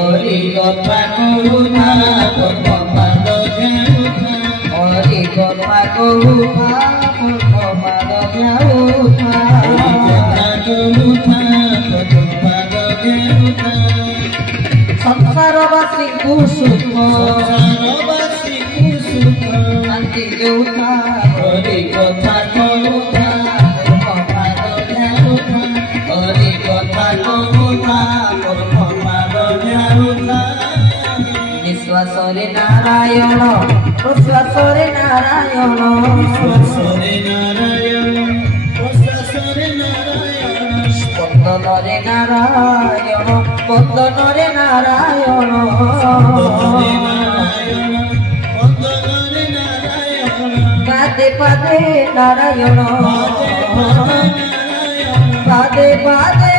হরি কথা কহুথা পদ্মপাদ ধ্যাউথা হরি কথা কহুথা পদ্মপাদ ধ্যাউথা হরি কথা কহুথা পদ্মপাদ ধ্যাউথা সংসারবাসী কুসুখ শান্তি দেউথা হরি কথা কহুথা পদ্মপাদ ধ্যাউথা হরি কথা কহুথা পদ্মপাদ ধ্যাউথা নিঃশ্বাসরে নারায়ণ প্রশ্বাসরে নারায়ণ নিঃশ্বাসরে নারায়ণ প্রশ্বাসরে নারায়ণ স্পন্দনরে নারায়ণ স্পন্দনরে নারায়ণ পাদে পাদে নারায়ণ পাদে পাদে